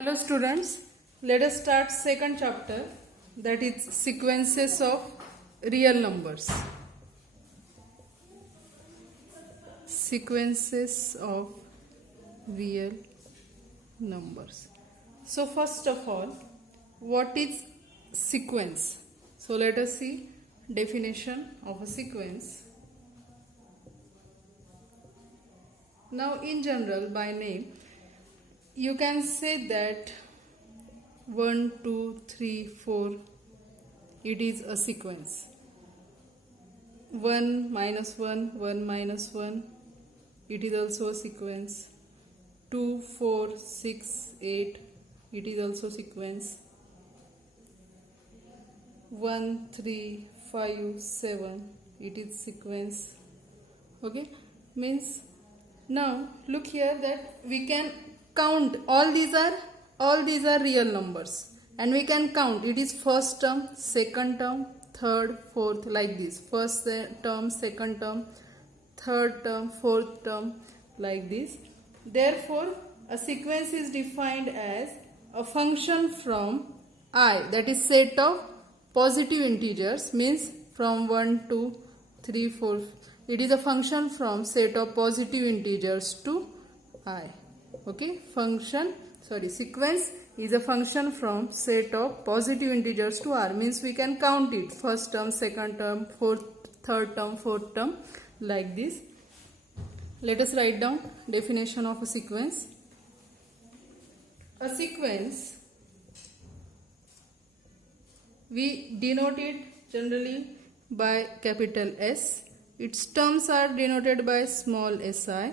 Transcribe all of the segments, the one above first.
Hello students, let us start second chapter, that is sequences of real numbers. Sequences of real numbers. So first of all, what is sequence? So let us see definition of a sequence. Now in general, by name, you can say that 1, 2, 3, 4, it is a sequence. 1 minus 1, 1 minus 1, it is also a sequence. 2, 4, 6, 8, it is also sequence. 1, 3, 5, 7, it is sequence. Okay, means now look here that we can count all these are real numbers, and we can count it is first term, second term, third, fourth, like this. First term, second term, third term, fourth term, like this. Therefore a sequence is defined as a function from I, that is set of positive integers, means from 1 to 3, 4. It is a function from set of positive integers to I. Okay, sequence is a function from set of positive integers to R, means we can count it first term, second term, third term, fourth term, like this. Let us write down definition of a sequence. A sequence, we denote it generally by capital S. Its terms are denoted by small si.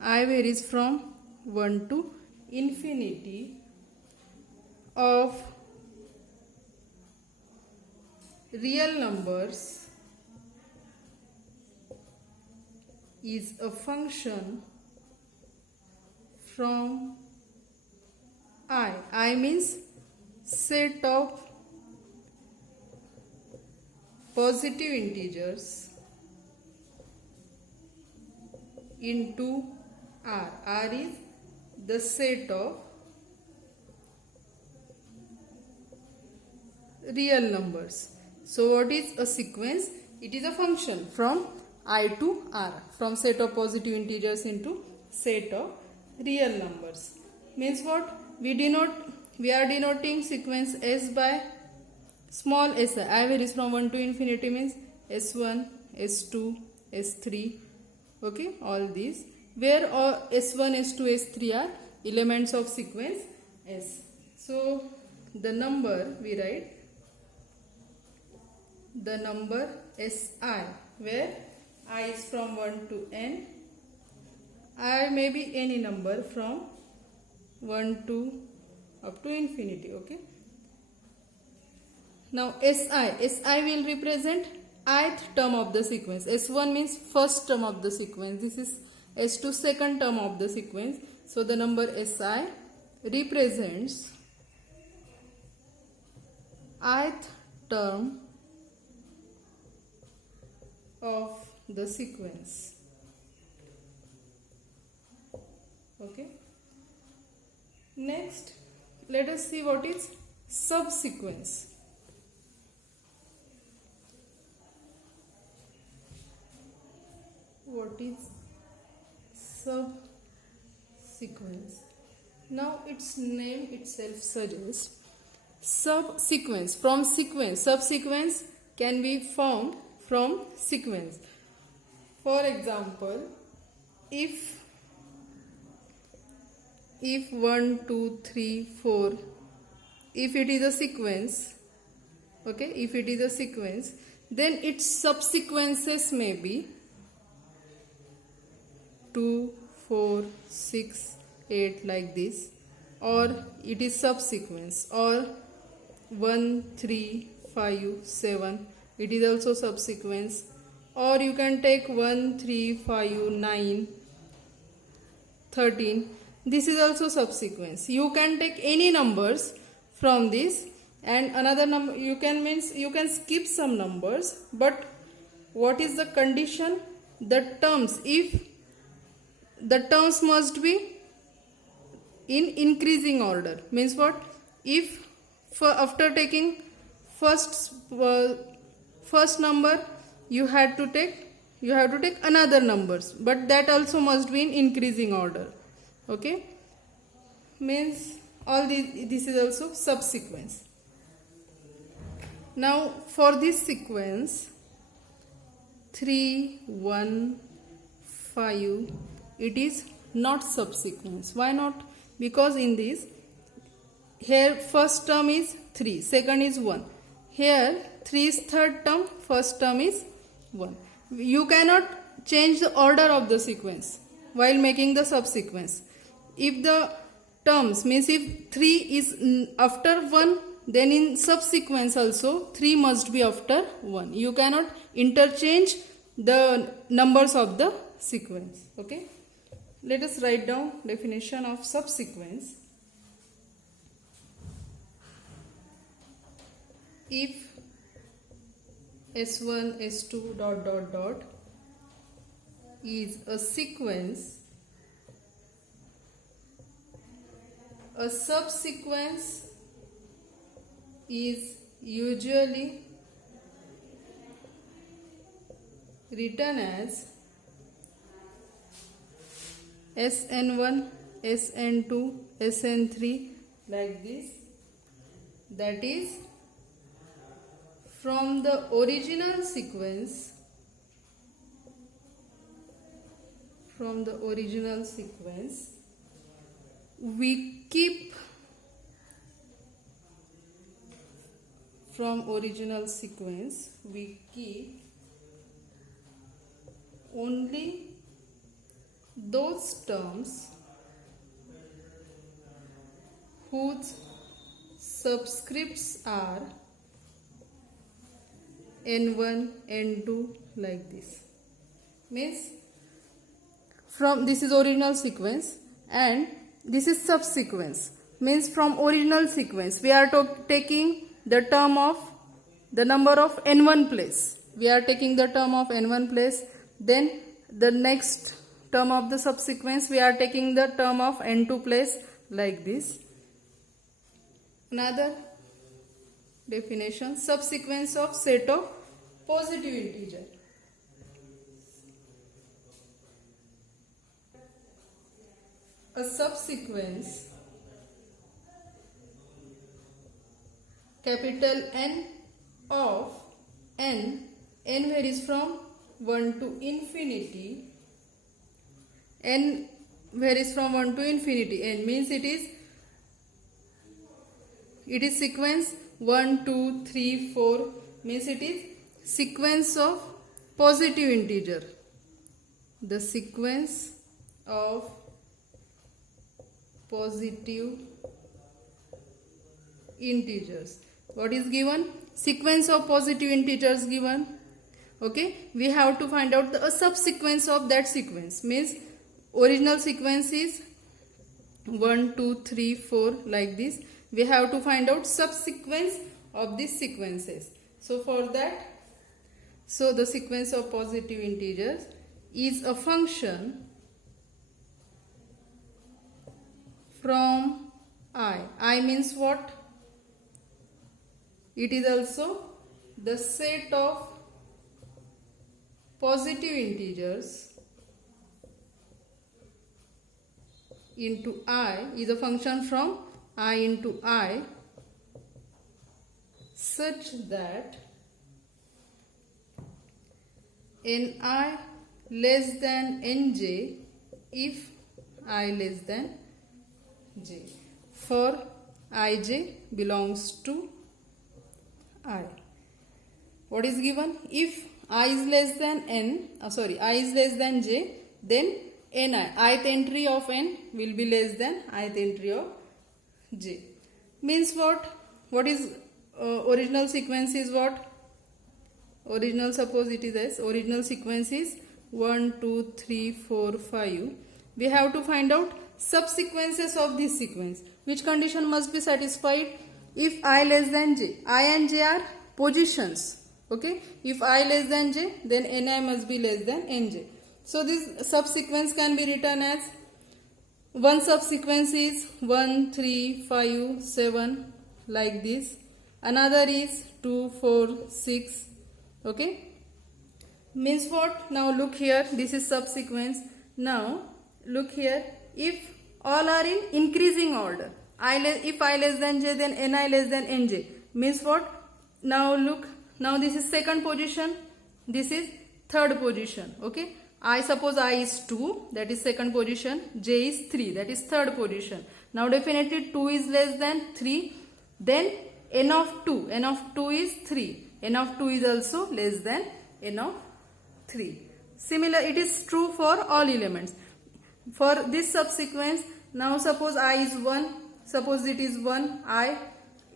I varies from 1 to infinity of real numbers is a function from I. I means set of positive integers into R. R is the set of real numbers. So what is a sequence? It is a function from I to R, from set of positive integers into set of real numbers. Means what? We are denoting sequence S by small si. I varies from 1 to infinity, means S1, S2, S3. Okay, all these, where all S1, S2, S3 are elements of sequence S. So the number, we write the number Si, where I is from 1 to n. I may be any number from 1 to up to infinity. Okay. Now Si will represent ith term of the sequence. S1 means first term of the sequence. This is S2 second term of the sequence. So the number Si represents ith term of the sequence. Okay. Next, let us see what is subsequence. What is subsequence? Now its name itself suggests subsequence. From sequence, subsequence can be formed from sequence. For example, if 1, 2, 3, 4, if it is a sequence, okay, if it is a sequence, then its subsequences may be 2, 4, 6, 8, like this, or it is subsequence, or 1, 3, 5, 7, it is also subsequence, or you can take 1, 3, 5, 9, 13, this is also subsequence. You can take any numbers from this, and another number you can skip some numbers, but what is the condition? The terms, if the terms must be in increasing order. Means what? If after taking first number, you have to take another numbers, but that also must be in increasing order. Okay, means all this is also subsequence. Now for this sequence 3 1 5, it is not subsequence. Why not? Because in this, here first term is 3, second is 1. Here 3 is third term, first term is 1. You cannot change the order of the sequence while making the subsequence. If the terms, means if 3 is after 1, then in subsequence also 3 must be after 1. You cannot interchange the numbers of the sequence. Okay, let us write down definition of subsequence. If S1 S2 dot dot dot is a sequence, a subsequence is usually written as Sn1, Sn2, Sn3 like this. That is, from the original sequence, we keep only those terms whose subscripts are n1, n2 like this. Means from this is original sequence and this is subsequence. Means from original sequence we are taking the term of the number of n1 place. We are taking the term of n1 place. Then the next term of the subsequence we are taking the term of n2 place like this. Another definition: subsequence of set of positive integer. A subsequence capital N of n varies from 1 to infinity. N varies from 1 to infinity. N means it is sequence 1, 2, 3, 4, means it is sequence of positive integer. The sequence of positive integers. What is given? Sequence of positive integers given. Okay, we have to find out a subsequence of that sequence. Means original sequence is 1, 2, 3, 4 like this. We have to find out subsequence of these sequences. So for that, the sequence of positive integers is a function from I. I means what? It is also the set of positive integers into I, is a function from I into I, such that ni less than nj if I less than j, for ij belongs to I. What is given? If I is less than I is less than j, then ni, ith entry of n will be less than ith entry of j. Means what? What is original sequence is what? Original, suppose it is as original sequence is 1, 2, 3, 4, 5. We have to find out subsequences of this sequence. Which condition must be satisfied? If I less than j, I and j are positions. Okay, if I less than j, then ni must be less than nj. So this subsequence can be written as one subsequence is 1 3 5 7 like this, another is 2 4 6. Okay, means what? Now look here, this is subsequence. Now look here, if all are in increasing order, if I less than j, then ni less than nj, means what? Now look, now this is second position, this is third position. Okay, I suppose I is 2, that is second position, j is 3, that is third position. Now definitely 2 is less than 3, then n of 2 is 3, n of 2 is also less than n of 3. Similar, it is true for all elements. For this subsequence, now suppose I is 1, suppose it is 1,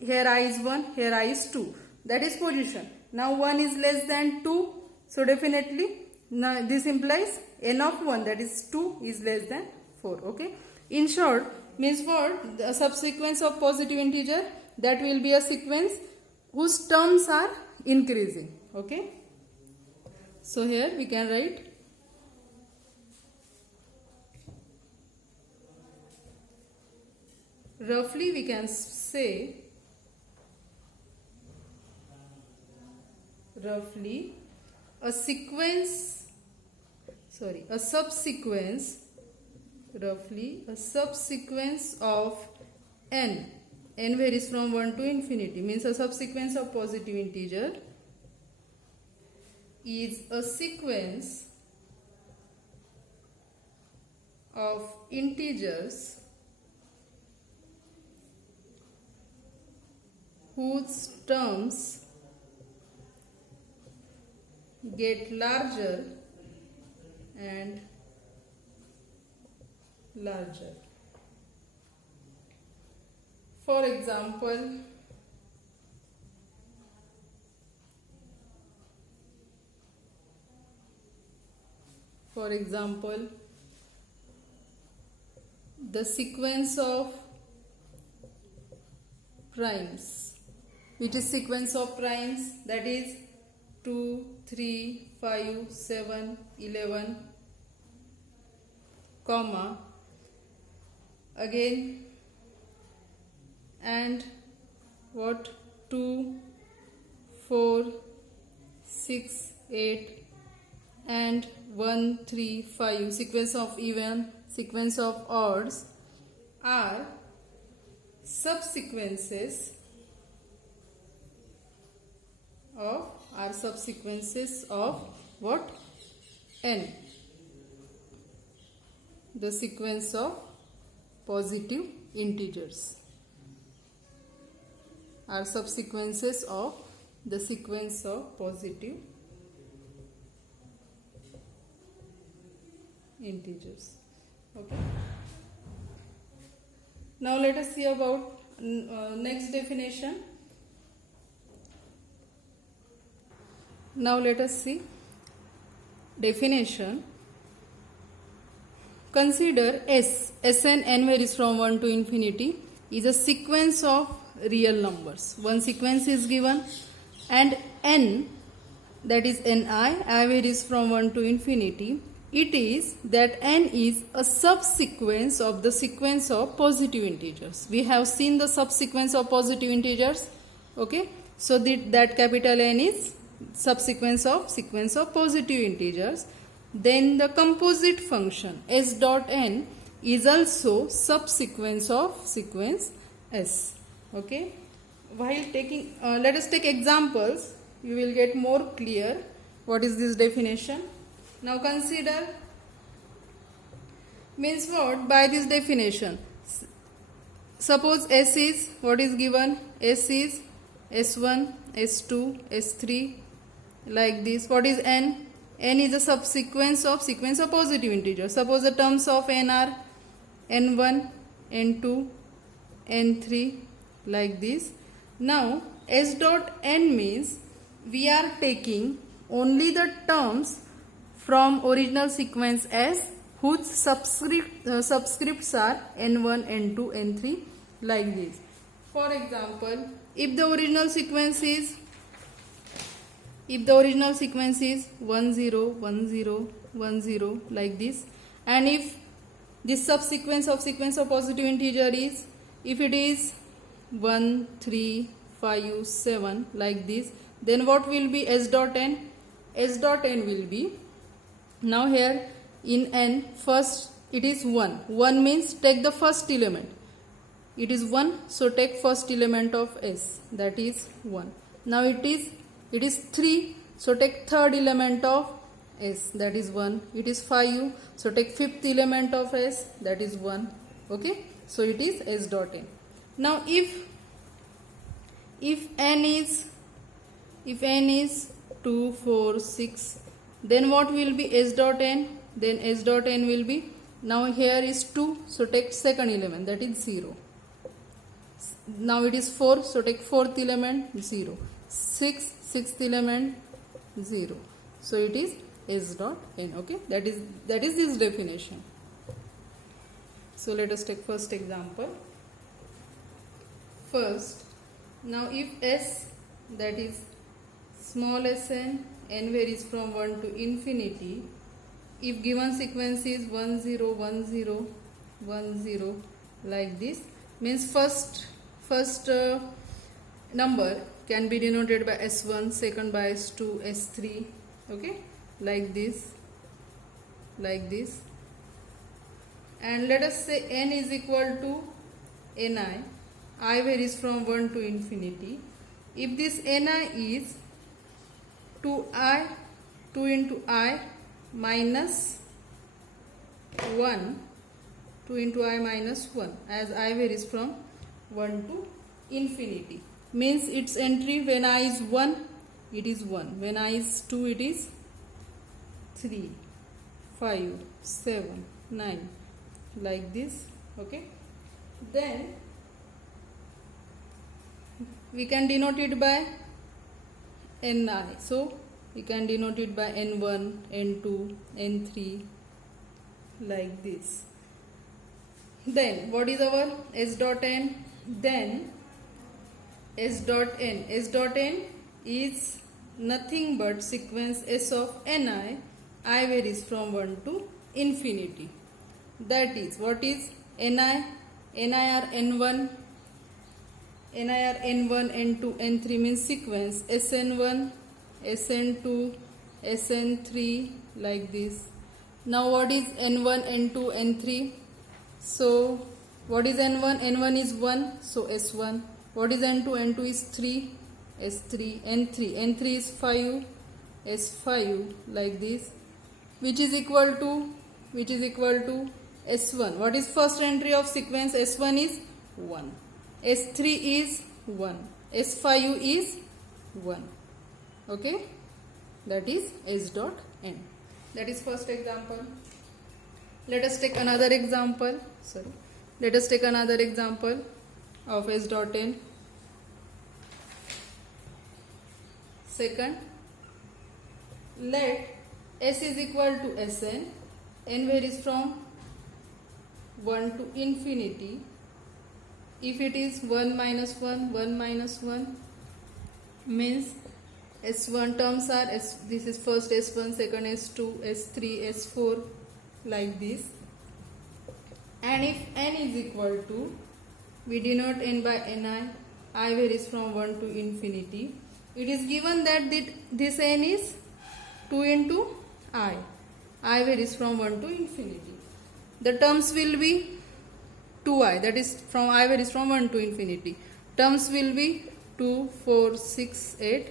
here I is 1, here I is 2, that is position. Now 1 is less than 2, so definitely now this implies n of 1, that is 2, is less than 4. Okay, in short, means what? The subsequence of positive integer, that will be a sequence whose terms are increasing. Okay, so here we can write roughly, we can say roughly a subsequence of n varies from 1 to infinity, means a subsequence of positive integer is a sequence of integers whose terms get larger and larger. For example, the sequence of primes, it is sequence of primes, that is 2 3 5 7 11 comma again, and what, 2 4 6 8 and 1 3 5, sequence of even, sequence of odds, are subsequences of what? N, the sequence of positive integers, are subsequences of the sequence of positive integers. Okay, now let us see about next definition. Now let us see definition. Consider Sn, n varies from 1 to infinity, is a sequence of real numbers. One sequence is given, and n, that is ni, I varies from 1 to infinity. It is that n is a subsequence of the sequence of positive integers. We have seen the subsequence of positive integers. Okay, so that capital N is subsequence of sequence of positive integers. Then the composite function s dot n is also subsequence of sequence s. Okay, while taking let us take examples, you will get more clear what is this definition. Now consider, means what? By this definition, suppose s is, what is given? S is s1, s2, s3, like this. What is n? N is a subsequence of sequence of positive integers. Suppose the terms of n are n1, n2, n3, like this. Now s dot n means we are taking only the terms from original sequence S whose subscripts are n1, n2, n3, like this. For example, if the original sequence is 10, 10, 10, like this, and if this subsequence of sequence of positive integer is, if it is 1, 3, 5, 7 like this, then what will be s dot n? S dot n will be, now here in n, first it is 1. 1 means take the first element. It is 1, so take first element of s, that is 1. Now it is 3, so take third element of s, that is 1. It is 5, so take fifth element of s, that is 1. Okay, so it is s dot n. Now if n is 2, 4, 6, then what will be s dot n? Then s dot n will be, now here is 2, so take second element, that is 0. Now it is 4, so take fourth element, 0. 6, sixth element, 0. So it is s dot n. Okay, that is this definition. So let us take first example. First, now if s, that is small sn, n varies from 1 to infinity, if given sequence is 1 0 1 0 1 0 like this, means first number can be denoted by s1, second by s2, s3, okay, like this, and let us say n is equal to ni. I varies from 1 to infinity. If this ni is 2i, 2 into I minus 1, 2 into I minus 1, as I varies from 1 to infinity, means its entry when I is 1, it is 1. When I is 2, it is 3, 5, 7, 9, like this. Okay, then we can denote it by ni. So we can denote it by n1, n2, n3, like this. Then what is our s dot n? Then s dot n is nothing but sequence s of ni. I varies from 1 to infinity. That is, what is ni? Ni are n1, n2, n3 means sequence sn1, sn2, sn3, like this. Now what is n1, n2, n3? So what is n1? n1 is 1, so s1. What is n2? n2 is 3, s3. n3 is 5, s5, like this, which is equal to s1. What is first entry of sequence? s1 is 1, s3 is 1, s5 is 1. Okay, that is s dot n. That is first example. Let us take another example. Let us take another example of s dot n. Second, let s is equal to sn, n varies from 1 to infinity. If it is 1 minus 1, 1 minus 1, means s1 terms are this is first s1, second s2, s3, s4, like this. And if n is equal to, we denote n by ni. I varies from 1 to infinity. It is given that this n is 2 into I varies from 1 to infinity. The terms will be 2i, that is from I varies from 1 to infinity. Terms will be 2, 4, 6, 8,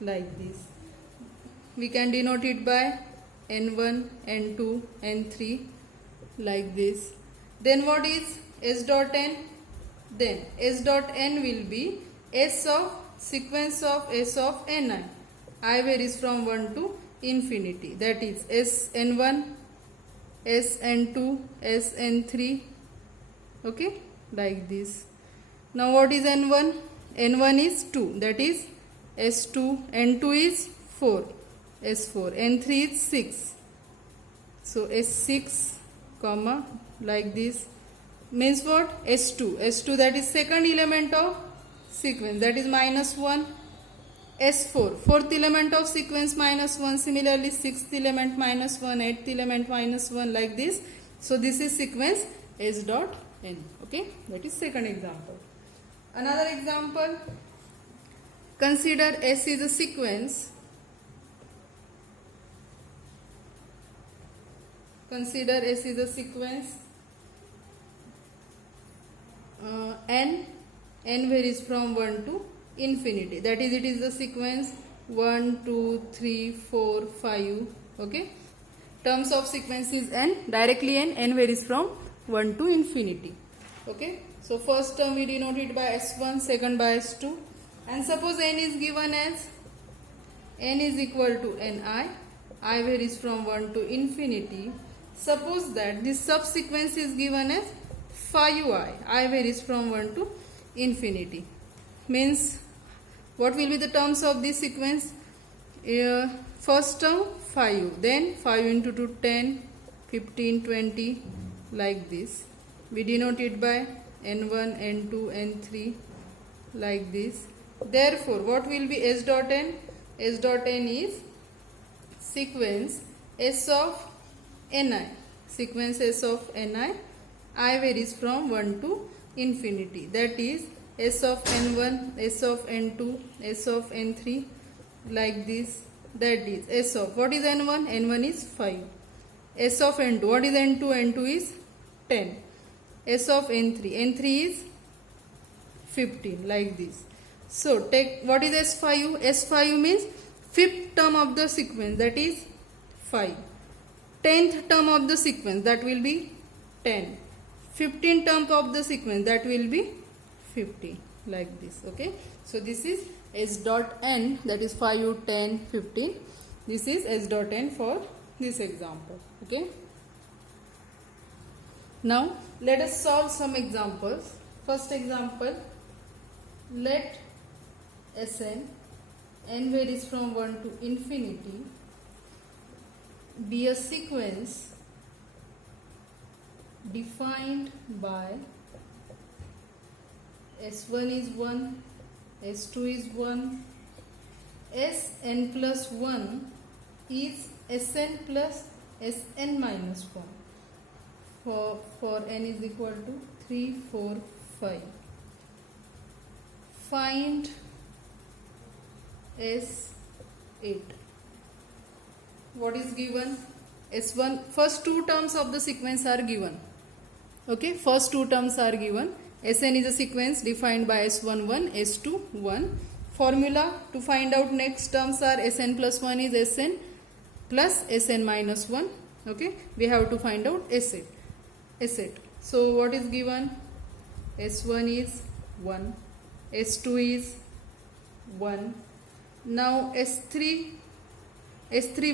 like this. We can denote it by n1, n2, n3, like this. Then what is s dot n? Then s dot n will be s of sequence of s of ni. I varies from 1 to infinity. That is sn1, sn2, sn3. Okay, like this. Now what is n1? n1 is 2, that is s2, n2 is 4, s4, n3 is 6. So s6, comma, like this, means what? s2, that is second element of sequence, that is minus 1. s4, fourth element of sequence, minus 1. Similarly, sixth element minus 1, eighth element minus 1, like this. So this is sequence S dot n. Okay, that is second example. Another example, consider S is a sequence. Consider S is a sequence n varies from 1 to infinity. That is, it is the sequence 1, 2, 3, 4, 5. Okay. Terms of sequence is n, directly n varies from 1 to infinity. Okay. So first term we denote it by S1, second by S2. And suppose n is given as n is equal to ni, I varies from 1 to infinity. Suppose that this subsequence is given as phi I varies from 1 to infinity. Means what will be the terms of this sequence? First term 5, then 5 into 2 10, 15, 20, like this. We denote it by n1, n2, n3, like this. Therefore, what will be S dot n? S dot n is sequence S of ni. Sequence S of ni, I varies from 1 to infinity. That is S of n1, S of n2, S of n3, like this. That is S of, what is n1? n1 is 5. S of n2, what is n2? n2 is 10. S of n3, n3 is 15, like this. So take, what is S5? S5 means fifth term of the sequence, that is 5. 10th term of the sequence, that will be 10. 15th term of the sequence, that will be 15, like this. Okay. So this is S dot n, that is 5, 10, 15. This is S dot n for this example. Okay. Now let us solve some examples. First example, let Sn, n varies from 1 to infinity, be a sequence defined by S1 is 1, S2 is 1, Sn plus 1 is Sn plus Sn minus 1 for n is equal to 3, 4, 5. Find S8. What is given? S1, first two terms of the sequence are given. Okay, first two terms are given. Sn is a sequence defined by S1 1, S2 1. Formula to find out next terms are Sn plus 1 is Sn plus Sn minus 1. Okay, we have to find out S8. So what is given? S1 is 1, S2 is 1. Now S3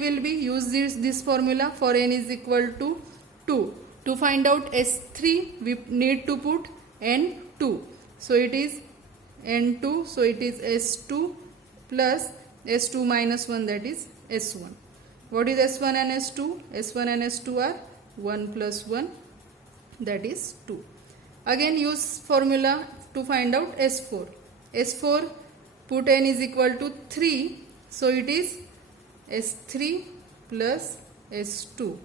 will be, use this formula for n is equal to 2. To find out S3 we need to put n2. So it is n2, so it is S2 plus S2 minus 1, that is S1. What is S1 and S2? S1 and S2 are 1 plus 1, that is 2. Again use formula to find out S4. S4, put n is equal to 3, so it is S3 plus S2.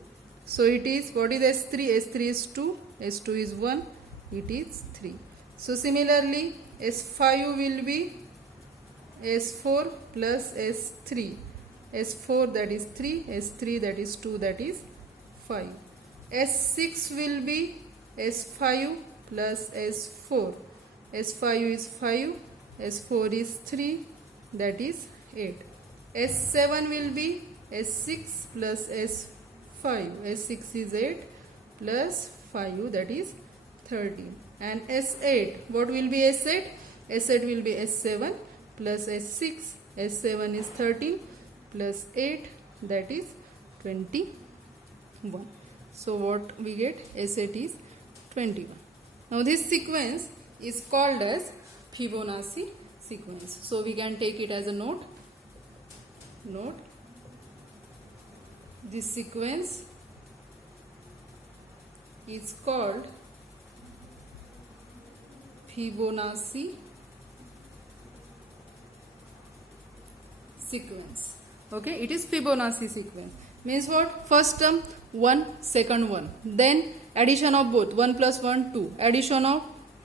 So it is, what is S3? S3 is 2, S2 is 1, it is 3. So similarly S5 will be S4 plus S3. S4, that is 3, S3, that is 2, that is 5. S6 will be S5 plus S4. S5 is 5, S4 is 3, that is 8. S7 will be S6 plus S5. S6 is 8 plus 5, that is 13. And S8, what will be S8? S8 will be S7 plus S6. S7 is 13 plus 8, that is 21. So what we get? S8 is 21. Now this sequence is called as Fibonacci sequence. So we can take it as a note. This sequence is called Fibonacci sequence. Okay, it is Fibonacci sequence. Means what? First term 1, second 1. Then addition of both 1 plus 1 2. Addition of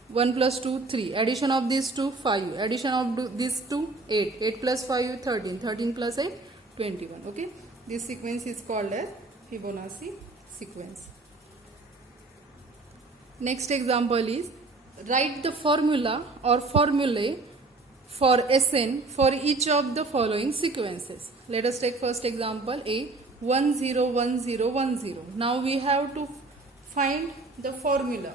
1 plus 2 3. Addition of these two 5. Addition of these two 8. 8 plus 5 13. 13 plus 8 21. Okay. This sequence is called as Fibonacci sequence. Next example is write the formula or formulae for Sn for each of the following sequences. Let us take first example A 1 0 1 0 1 0. Now we have to find the formula.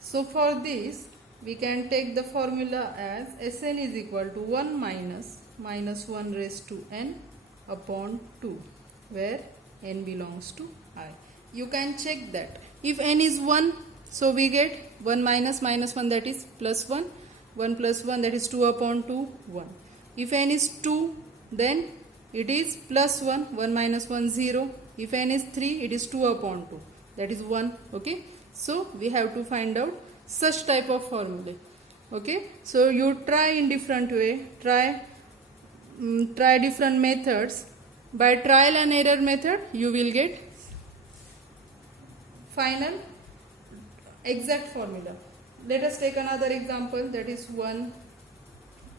So for this we can take the formula as Sn is equal to 1 minus 1 raised to n upon 2, where n belongs to I. You can check that. If n is 1, so we get 1 minus 1, that is plus 1. 1 plus 1, that is 2 upon 2, 1. If n is 2, then it is plus 1. 1 minus 1, 0. If n is 3, it is 2 upon 2, that is 1. Okay. So we have to find out such type of formula. Okay. So you try in different way. Try different methods. By trial and error method, you will get final exact formula. Let us take another example, that is one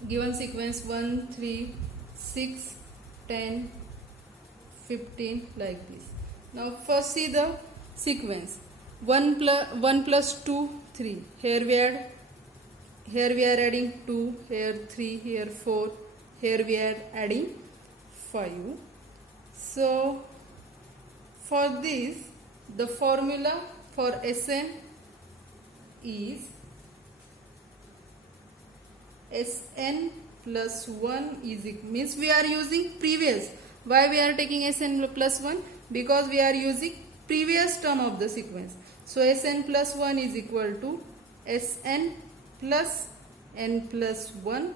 given sequence 1 3 6 10 15 like this. Now first see the sequence 1 plus 2 3. Here we are adding 2, here 3, here 4, here we are adding 5. So for this the formula for Sn is Sn plus 1 is equal, means we are using previous. Why we are taking Sn plus 1? Because we are using previous term of the sequence. So Sn plus 1 is equal to Sn plus n plus 1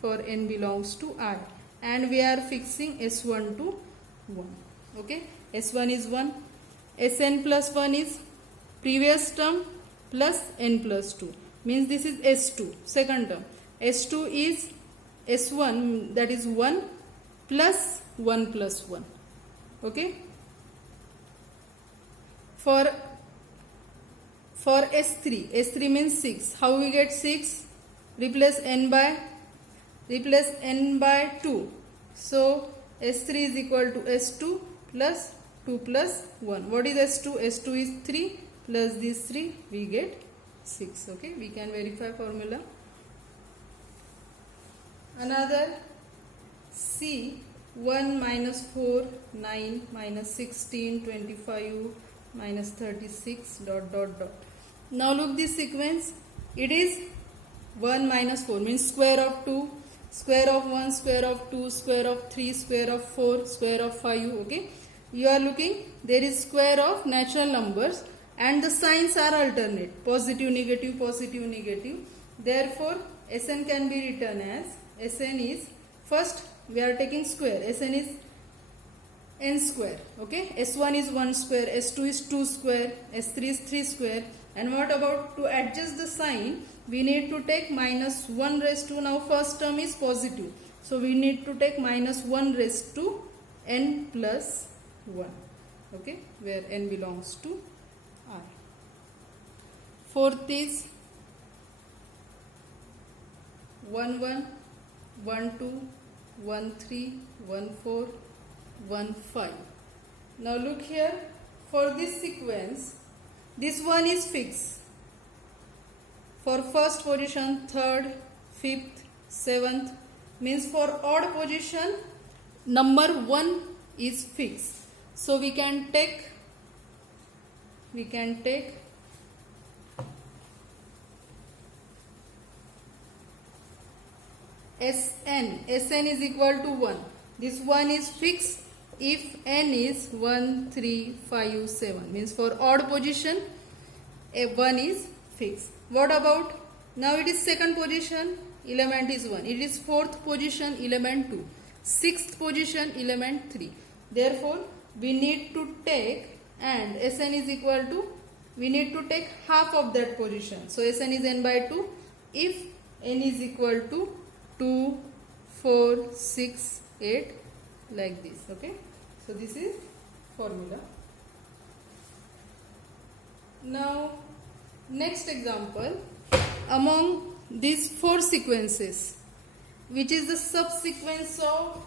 for n belongs to I, and we are fixing S1 to 1. Okay, S1 is 1. Sn plus 1 is previous term plus n plus 2, means this is S2, second term. S2 is S1, that is 1 plus 1 plus 1. Okay. For S3 means 6. How we get 6? Replace n by 2. So S3 is equal to S2 plus 2 plus 1. What is S2? S2 is 3 plus this 3, we get 6. Okay, we can verify formula. Another C 1 minus 4 9 minus 16 25 minus 36 dot dot dot. Now look this sequence. It is 1 minus 4 means square of 2, square of 1, square of 2, square of 3, square of 4, square of 5. Okay, you are looking, there is square of natural numbers and the signs are alternate, positive negative positive negative. Therefore Sn can be written as Sn is, first we are taking square, Sn is n square. Okay, S1 is 1 square, S2 is 2 square, S3 is 3 square. And what about to adjust the sign? We need to take minus 1 raised to, now first term is positive, so we need to take minus 1 raised to n plus 1. Okay, where n belongs to I. Fourth is 1 1 1 2 1 3 1 4 1 5. Now look here, for this sequence this one is fixed. For first position, third, fifth, seventh, means for odd position number 1 is fixed. So we can take Sn is equal to 1. This 1 is fixed if n is 1 3 5 7, means for odd position a 1 is fixed. What about, now it is second position, element is 1. It is fourth position, element 2. Sixth position, element 3. Therefore we need to take, and Sn is equal to, we need to take half of that position. So Sn is n by 2 if n is equal to 2 4 6 8 like this. Okay, So this is formula. Now next example, among these four sequences, which is the subsequence of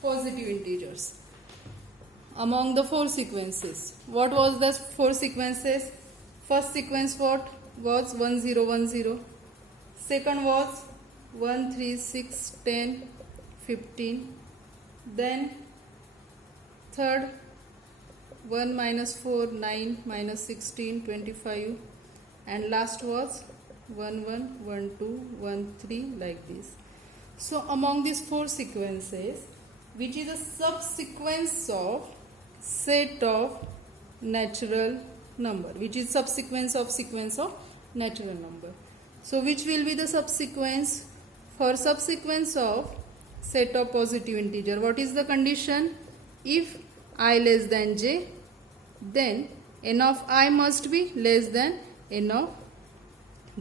positive integers? Among the four sequences, what was the four sequences? First sequence what was 1 0 1 0. Second was 1 3 6 10 15. Then third 1 minus 4 9 minus 16 25, and last was 1 1 1 2 1 3, like this. So among these four sequences, which is a subsequence of set of natural number, which is subsequence of sequence of natural number. So which will be the subsequence? For subsequence of set of positive integer, what is the condition? If I less than j, then n of I must be less than n of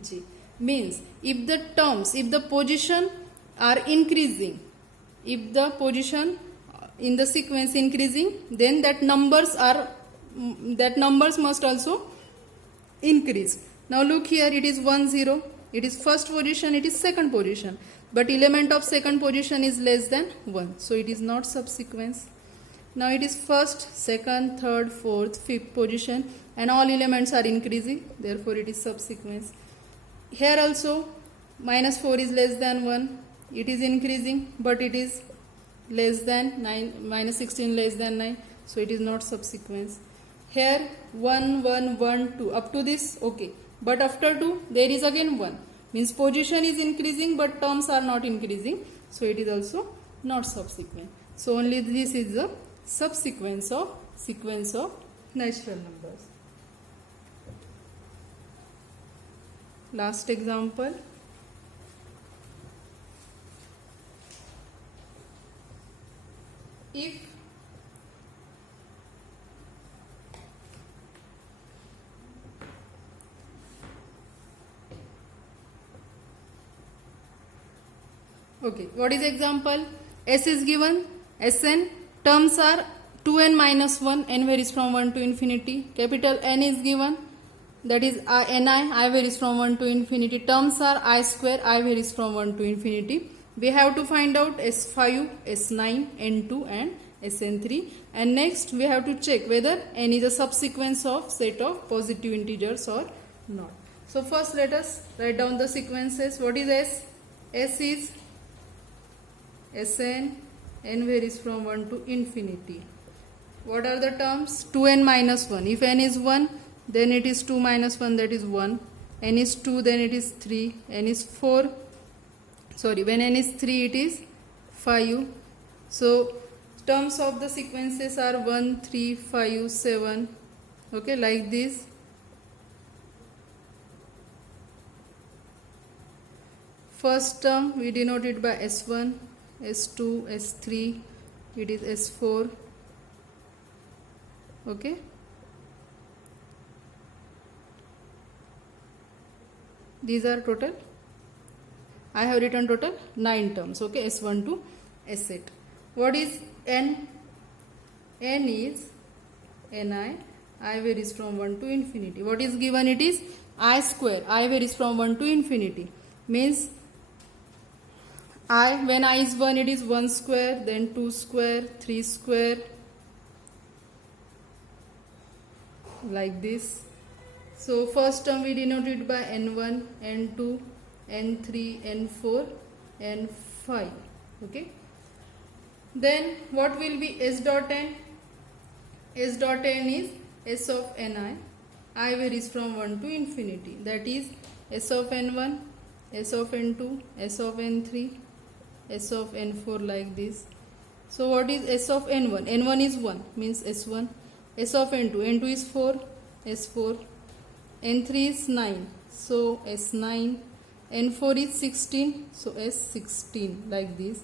j. Means if the terms, if the position are increasing, if the position in the sequence increasing, then that numbers must also increase. Now look here, it is 1 0, it is first position, it is second position, but element of second position is less than 1, so it is not subsequence. Now it is first, second, third, fourth, fifth position, and all elements are increasing, therefore it is subsequence. Here also minus 4 is less than 1, it is increasing, but it is less than 9, minus 16 less than 9, so it is not subsequence. Here 1 1 1 2, up to this okay, but after 2 there is again 1, means position is increasing but terms are not increasing, so it is also not subsequent. So only this is the subsequence of sequence of natural numbers. Last example. If okay, what is example? S is given, Sn, terms are 2n minus 1, n varies from 1 to infinity. Capital N is given, that is Ni, I varies from 1 to infinity. Terms are I square, I varies from 1 to infinity. We have to find out S5, S9, N2 and Sn3, and next we have to check whether n is a subsequence of set of positive integers or not. So first let us write down the sequences. What is S? S is Sn, n varies from 1 to infinity. What are the terms? 2n minus 1. If n is 1, then it is 2 minus 1, that is 1. N is 2, then it is 3. N is 4. Sorry, when n is 3, it is 5. So terms of the sequences are 1, 3, 5, 7. Okay, like this. First term we denote it by S1, S2, S3, it is S4. Okay. These are total, I have written total 9 terms. Okay, S1 to S8. What is n? N is Ni, I varies from 1 to infinity. What is given? It is I square, I varies from 1 to infinity. Means I, when I is 1, it is 1 square, then 2 square, 3 square, like this. So first term we denote it by N1, N2, N3, N4, N5. Okay. Then what will be S dot n? S dot n is S of Ni, I varies from 1 to infinity. That is S of N1, S of N2, S of N3, S of N4, like this. So what is S of N1? N1 is 1, means S1. S of N2, N2 is 4, S4. N3 is 9, so S9. N4 is 16, so S16, like this.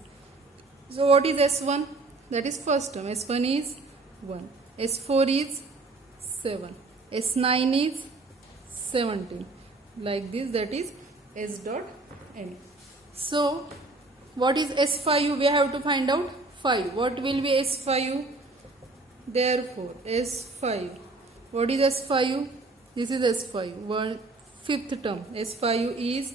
So what is S1? That is first term. S1 is 1. S4 is 7. S9 is 17, like this. That is S dot n. So what is S5? We have to find out S5. What will be S5? Therefore, S5. What is S5? This is S5. Fifth term. S5 is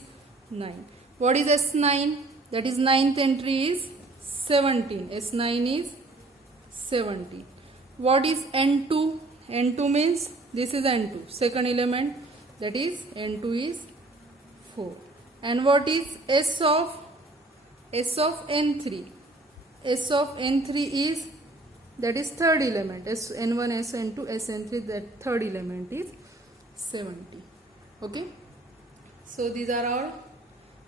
9. What is S9? That is ninth entry is 17. S9 is 17. What is N2? N2 means this is N2. Second element, that is N2 is 4. And what is S of N3? S of N3 is, that is third element. N1, Sn2, Sn3, that third element is 70. Okay. So these are all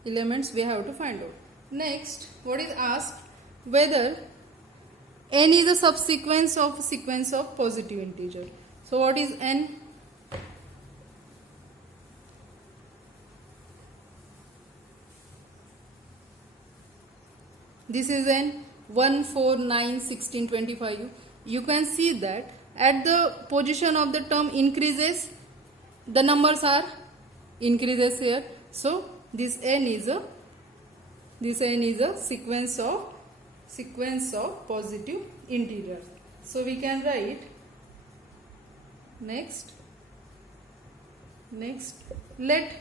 elements we have to find out. Next, what is asked? Whether n is a subsequence of a sequence of positive integer. So what is n? This is n 1, 4, 9, 16, 25. You can see that at the position of the term increases, the numbers are increases here. So this n is a sequence of positive integers. So we can write next let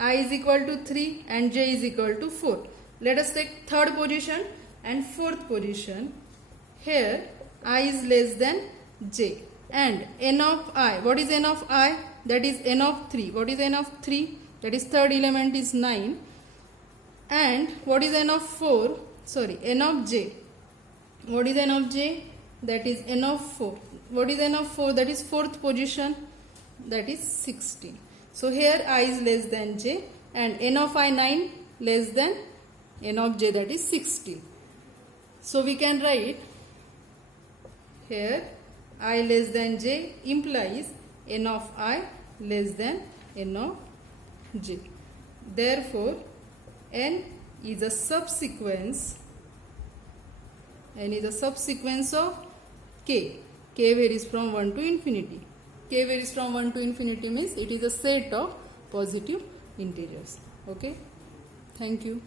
I is equal to 3 and j is equal to 4. Let us take third position and fourth position. Here I is less than j and n of I. What is n of I? That is n of 3. What is n of 3? That is third element is 9. And what is n of 4? Sorry, n of j. What is n of j? That is n of 4. What is n of 4? That is fourth position. That is 16. So here I is less than j and n of I 9 less than n of j, that is 16. So we can write here I less than j implies n of I less than n of j. Therefore, n is a subsequence of k. K varies from 1 to infinity. K varies from 1 to infinity means it is a set of positive integers. Okay. Thank you.